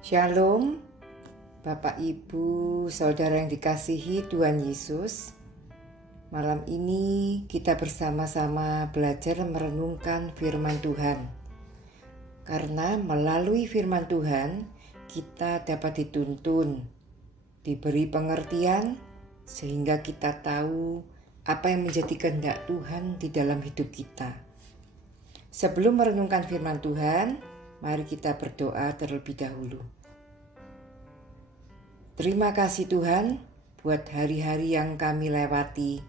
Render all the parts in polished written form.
Shalom, Bapak Ibu, Saudara yang dikasihi Tuhan Yesus. Malam ini kita bersama-sama belajar merenungkan firman Tuhan. Karena melalui firman Tuhan, kita dapat dituntun, diberi pengertian, sehingga kita tahu apa yang menjadi kehendak Tuhan di dalam hidup kita. Sebelum merenungkan firman Tuhan, mari kita berdoa terlebih dahulu. Terima kasih Tuhan buat hari-hari yang kami lewati.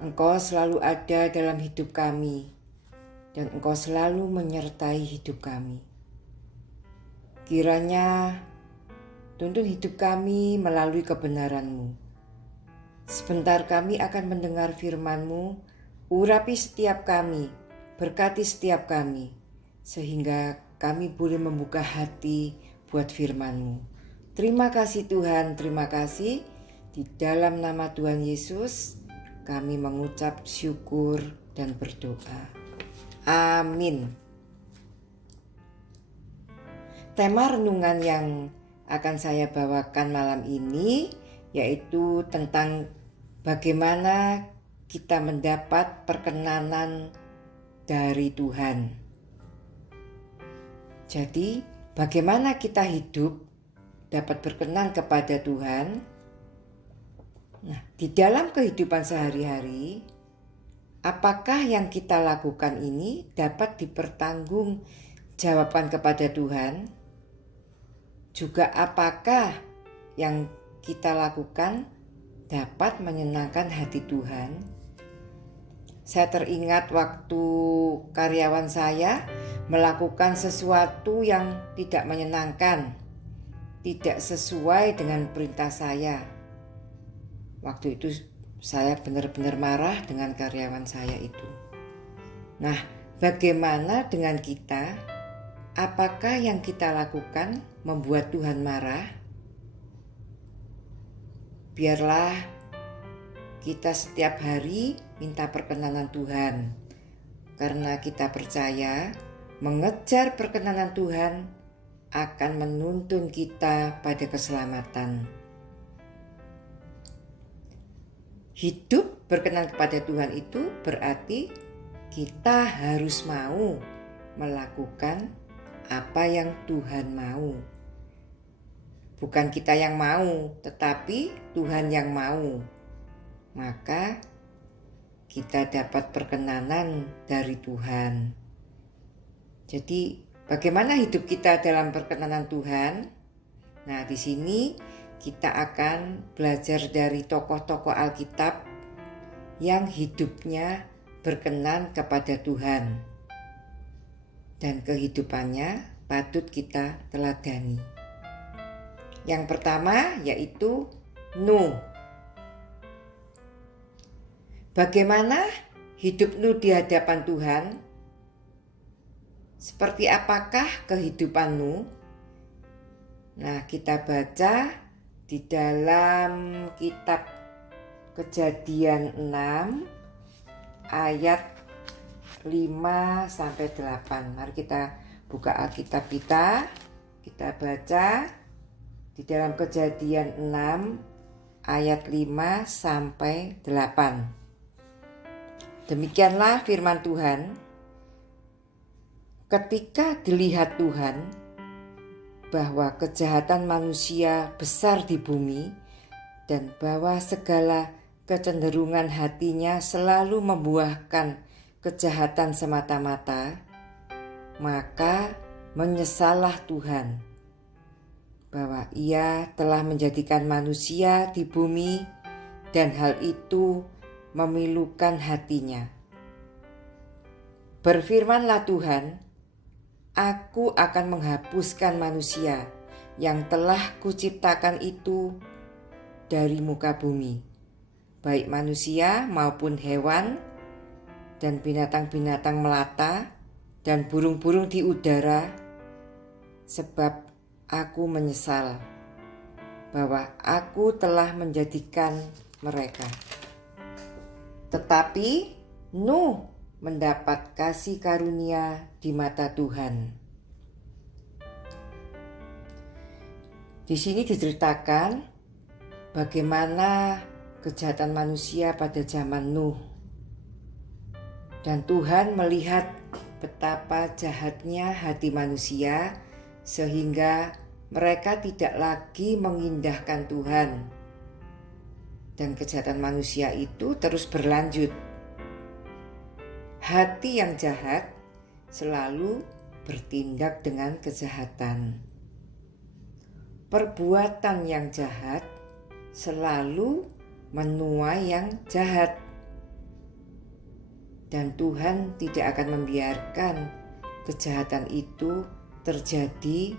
Engkau selalu ada dalam hidup kami dan Engkau selalu menyertai hidup kami. Kiranya tuntun hidup kami melalui kebenaran-Mu. Sebentar kami akan mendengar firman-Mu, urapi setiap kami, berkati setiap kami, sehingga kami boleh membuka hati buat firman-Mu. Terima kasih Tuhan, terima kasih. Di dalam nama Tuhan Yesus, kami mengucap syukur dan berdoa. Amin. Tema renungan yang akan saya bawakan malam ini yaitu tentang bagaimana kita mendapat perkenanan dari Tuhan. Jadi, bagaimana kita hidup dapat berkenan kepada Tuhan. Nah, di dalam kehidupan sehari-hari, apakah yang kita lakukan ini dapat dipertanggungjawabkan kepada Tuhan? Juga apakah yang kita lakukan dapat menyenangkan hati Tuhan? Saya teringat waktu karyawan saya melakukan sesuatu yang tidak menyenangkan, tidak sesuai dengan perintah saya. Waktu itu saya benar-benar marah dengan karyawan saya itu. Nah, bagaimana dengan kita? Apakah yang kita lakukan membuat Tuhan marah? Biarlah kita setiap hari minta perkenanan Tuhan. Karena kita percaya mengejar perkenanan Tuhan akan menuntun kita pada keselamatan. Hidup berkenan kepada Tuhan itu berarti kita harus mau melakukan apa yang Tuhan mau. Bukan kita yang mau, tetapi Tuhan yang mau. Maka kita dapat perkenanan dari Tuhan. Jadi bagaimana hidup kita dalam perkenanan Tuhan? Nah, di sini kita akan belajar dari tokoh-tokoh Alkitab yang hidupnya berkenan kepada Tuhan. Dan kehidupannya patut kita teladani. Yang pertama yaitu Nuh. Bagaimana hidup Nuh di hadapan Tuhan? Seperti apakah kehidupan Nuh? Nah, kita baca di dalam kitab Kejadian 6 ayat 5-8. Mari kita buka Alkitab kita baca di dalam Kejadian 6 ayat 5-8. Demikianlah firman Tuhan. Ketika dilihat Tuhan bahwa kejahatan manusia besar di bumi dan bahwa segala kecenderungan hatinya selalu membuahkan kejahatan semata-mata, maka menyesallah Tuhan bahwa Ia telah menjadikan manusia di bumi dan hal itu memilukan hatinya. Berfirmanlah Tuhan, Aku akan menghapuskan manusia yang telah kuciptakan itu dari muka bumi, baik manusia maupun hewan dan binatang-binatang melata dan burung-burung di udara, sebab aku menyesal bahwa aku telah menjadikan mereka. Tetapi Nuh mendapat kasih karunia di mata Tuhan. Di sini diceritakan bagaimana kejahatan manusia pada zaman Nuh. Dan Tuhan melihat betapa jahatnya hati manusia sehingga mereka tidak lagi mengindahkan Tuhan. Dan kejahatan manusia itu terus berlanjut. Hati yang jahat selalu bertindak dengan kejahatan. Perbuatan yang jahat selalu menuai yang jahat. Dan Tuhan tidak akan membiarkan kejahatan itu terjadi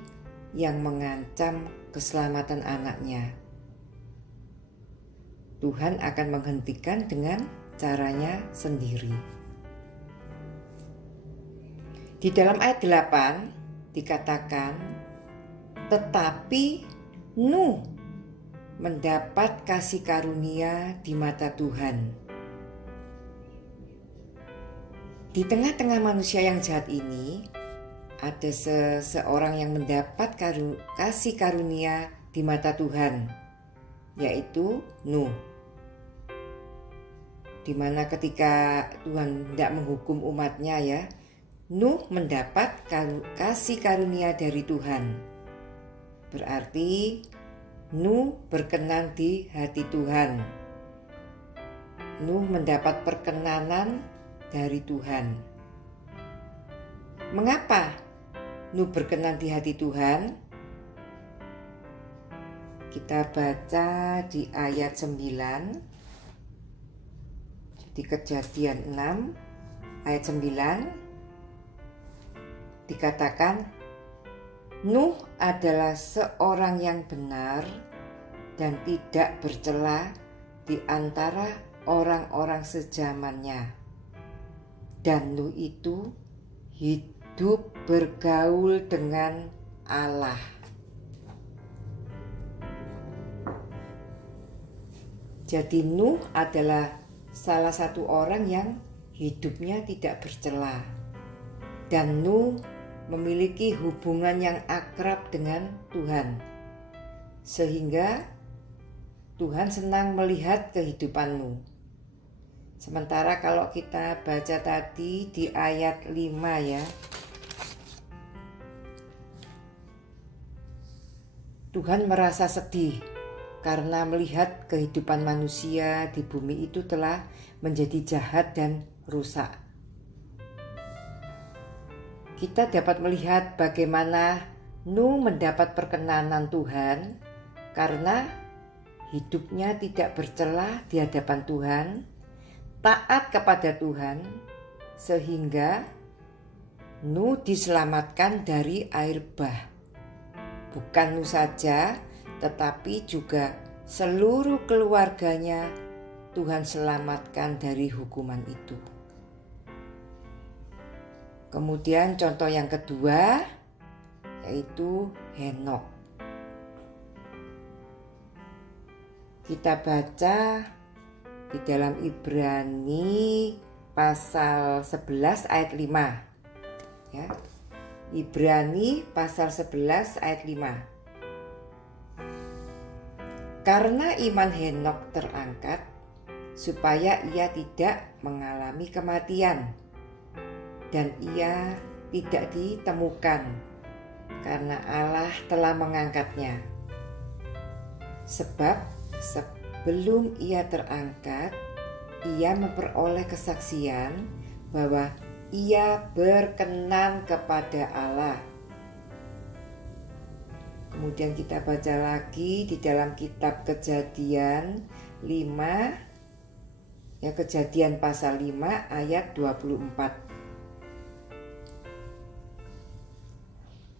yang mengancam keselamatan anaknya. Tuhan akan menghentikan dengan caranya sendiri. Di dalam ayat 8 dikatakan, tetapi Nuh mendapat kasih karunia di mata Tuhan. Di tengah-tengah manusia yang jahat ini, ada seseorang yang mendapat kasih karunia di mata Tuhan, yaitu Nuh. Dimana ketika Tuhan tidak menghukum umatnya ya, Nuh mendapat kasih karunia dari Tuhan. Berarti Nuh berkenan di hati Tuhan. Nuh mendapat perkenanan dari Tuhan. Mengapa Nuh berkenan di hati Tuhan? Kita baca di ayat 9, di Kejadian 6 ayat 9 dikatakan, Nuh adalah seorang yang benar dan tidak bercela di antara orang-orang sezamannya. Dan Nuh itu hidup bergaul dengan Allah. Jadi Nuh adalah salah satu orang yang hidupnya tidak bercela. Dan Nuh memiliki hubungan yang akrab dengan Tuhan. Sehingga Tuhan senang melihat kehidupan Nuh. Sementara kalau kita baca tadi di ayat 5 ya, Tuhan merasa sedih karena melihat kehidupan manusia di bumi itu telah menjadi jahat dan rusak. Kita dapat melihat bagaimana Nuh mendapat perkenanan Tuhan karena hidupnya tidak bercela di hadapan Tuhan, taat kepada Tuhan, sehingga Nuh diselamatkan dari air bah. Bukan Nuh saja, tetapi juga seluruh keluarganya Tuhan selamatkan dari hukuman itu. Kemudian contoh yang kedua yaitu Henokh. Kita baca di dalam Ibrani pasal 11 ayat 5 ya. Ibrani pasal 11 ayat 5. Karena iman Henokh terangkat supaya ia tidak mengalami kematian dan ia tidak ditemukan karena Allah telah mengangkatnya. Sebab sebelum ia terangkat, ia memperoleh kesaksian bahwa ia berkenan kepada Allah. Kemudian kita baca lagi di dalam kitab Kejadian 5, ya, Kejadian pasal 5 ayat 24.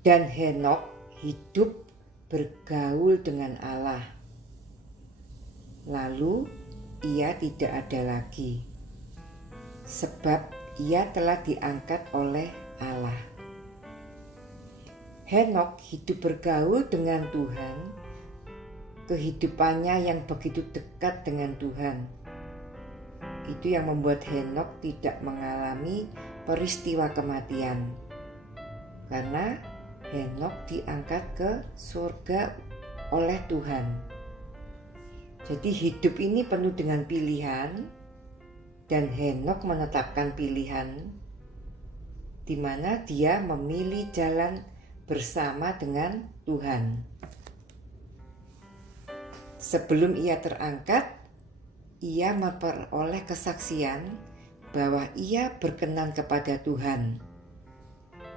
Dan Henokh hidup bergaul dengan Allah. Lalu ia tidak ada lagi, sebab ia telah diangkat oleh Allah. Henokh hidup bergaul dengan Tuhan, kehidupannya yang begitu dekat dengan Tuhan. Itu yang membuat Henokh tidak mengalami peristiwa kematian, karena Henokh diangkat ke surga oleh Tuhan. Jadi hidup ini penuh dengan pilihan, dan Henokh menetapkan pilihan di mana dia memilih jalan bersama dengan Tuhan. Sebelum ia terangkat, ia memperoleh kesaksian bahwa ia berkenan kepada Tuhan.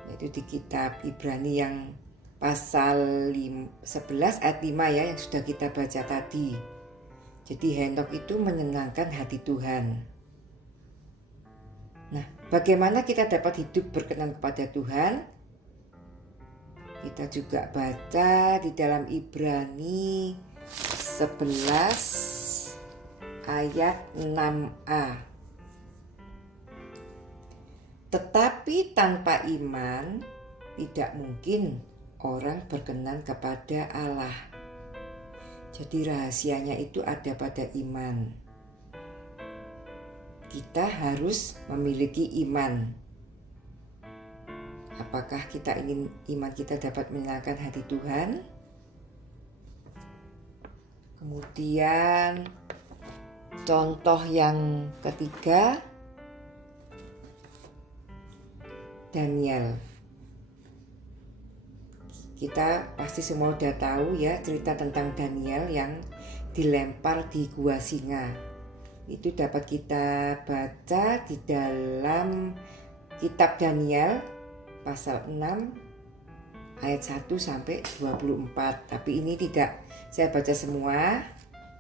Yaitu di kitab Ibrani yang pasal 11 ayat 5 ya, yang sudah kita baca tadi. Jadi Henokh itu menyenangkan hati Tuhan. Nah, bagaimana kita dapat hidup berkenan kepada Tuhan? Kita juga baca di dalam Ibrani 11 ayat 6a. Tetapi tanpa iman tidak mungkin orang berkenan kepada Allah. Jadi rahasianya itu ada pada iman. Kita harus memiliki iman. Apakah kita ingin iman kita dapat menyenangkan hati Tuhan? Kemudian contoh yang ketiga, Daniel. Kita pasti semua udah tahu ya cerita tentang Daniel yang dilempar di gua singa. Itu dapat kita baca di dalam kitab Daniel pasal 6 ayat 1 sampai 24. Tapi ini tidak saya baca semua,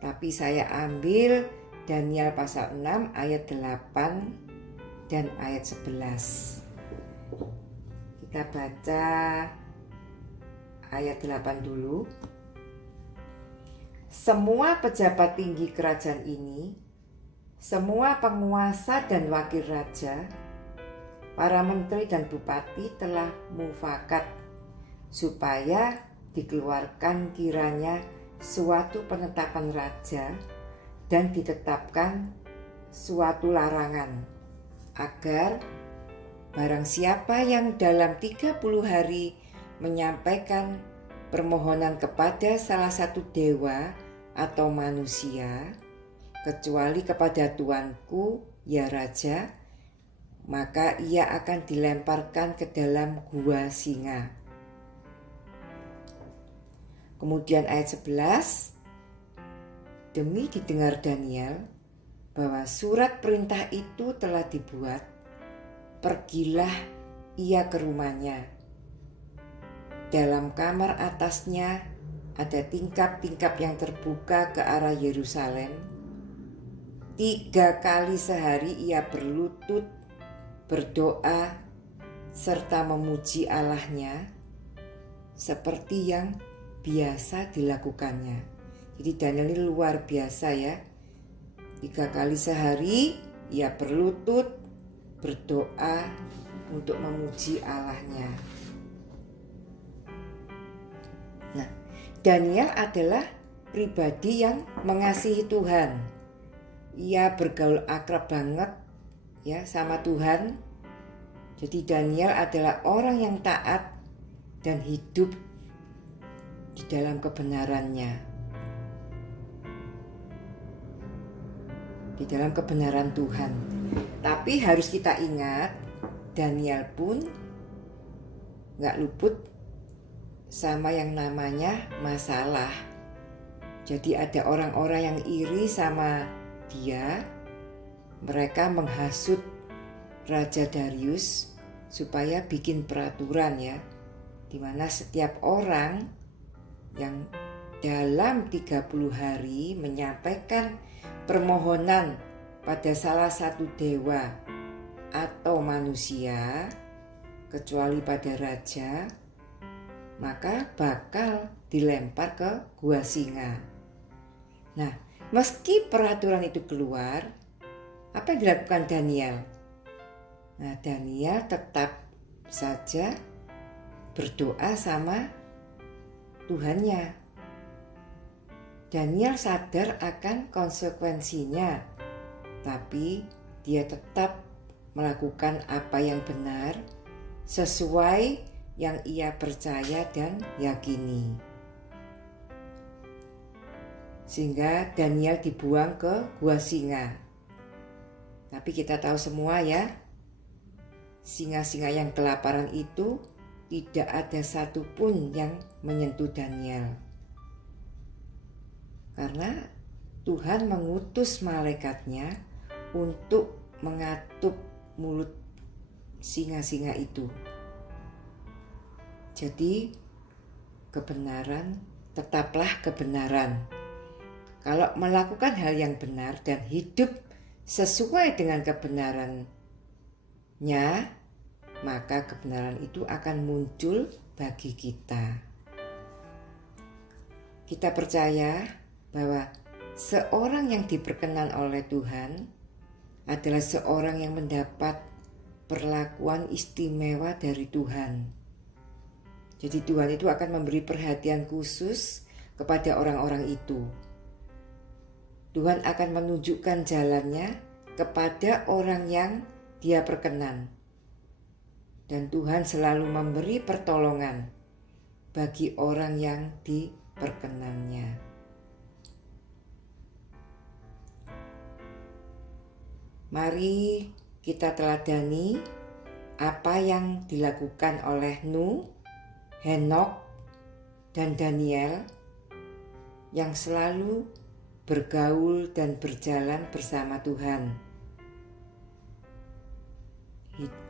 tapi saya ambil Daniel pasal 6 ayat 8 dan ayat 11. Kita baca ayat 8 dulu. Semua pejabat tinggi kerajaan ini, semua penguasa dan wakil raja, para menteri dan bupati telah mufakat supaya dikeluarkan kiranya suatu penetapan raja dan ditetapkan suatu larangan agar barang siapa yang dalam 30 hari menyampaikan permohonan kepada salah satu dewa atau manusia, kecuali kepada tuanku, ya raja, maka ia akan dilemparkan ke dalam gua singa. Kemudian ayat 11, demi didengar Daniel bahwa surat perintah itu telah dibuat, pergilah ia ke rumahnya. Dalam kamar atasnya ada tingkap-tingkap yang terbuka ke arah Yerusalem. 3 kali sehari ia berlutut, berdoa, serta memuji Allahnya seperti yang biasa dilakukannya. Jadi Daniel ini luar biasa ya. 3 kali sehari ia berlutut, berdoa untuk memuji Allahnya. Nah, Daniel adalah pribadi yang mengasihi Tuhan. Ia bergaul akrab banget ya sama Tuhan. Jadi Daniel adalah orang yang taat dan hidup di dalam kebenarannya. Di dalam kebenaran Tuhan. Tapi harus kita ingat, Daniel pun gak luput sama yang namanya masalah. Jadi ada orang-orang yang iri sama dia. Mereka menghasut Raja Darius supaya bikin peraturan ya, dimana setiap orang yang dalam 30 hari menyampaikan permohonan pada salah satu dewa atau manusia, kecuali pada raja, maka bakal dilempar ke gua singa. Nah, meski peraturan itu keluar, apa yang dilakukan Daniel? Nah, Daniel tetap saja berdoa sama Tuhannya. Daniel sadar akan konsekuensinya, tapi dia tetap melakukan apa yang benar sesuai yang ia percaya dan yakini. sehingga Daniel dibuang ke gua singa. Tapi kita tahu semua ya, singa-singa yang kelaparan itu tidak ada satupun yang menyentuh Daniel. Karena Tuhan mengutus malaikatnya untuk mengatup mulut singa-singa itu. Jadi kebenaran tetaplah kebenaran. Kalau melakukan hal yang benar dan hidup sesuai dengan kebenarannya, maka kebenaran itu akan muncul bagi kita. Kita percaya bahwa seorang yang diperkenan oleh Tuhan adalah seorang yang mendapat perlakuan istimewa dari Tuhan. Jadi Tuhan itu akan memberi perhatian khusus kepada orang-orang itu. Tuhan akan menunjukkan jalannya kepada orang yang Dia perkenan. Dan Tuhan selalu memberi pertolongan bagi orang yang diperkenannya. Mari kita teladani apa yang dilakukan oleh Nuh, Henokh, dan Daniel yang selalu bergaul dan berjalan bersama Tuhan.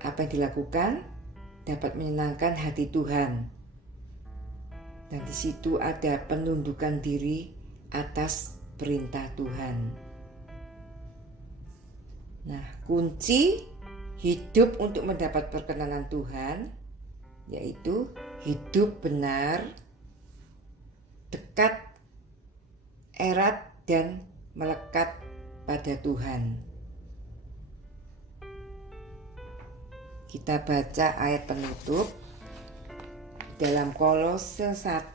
Apa yang dilakukan dapat menyenangkan hati Tuhan. Dan di situ ada penundukan diri atas perintah Tuhan. Nah, kunci hidup untuk mendapat perkenanan Tuhan yaitu hidup benar, dekat, erat, dan melekat pada Tuhan. Kita baca ayat penutup dalam Kolose 1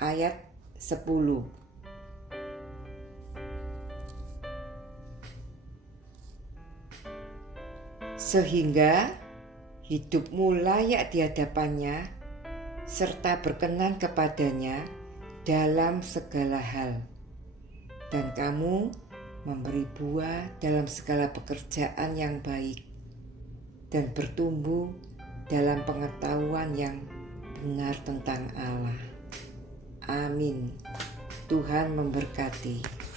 ayat 10. Sehingga hidupmu layak di hadapannya serta berkenan kepadanya dalam segala hal, dan kamu memberi buah dalam segala pekerjaan yang baik dan bertumbuh dalam pengetahuan yang benar tentang Allah. Amin. Tuhan memberkati.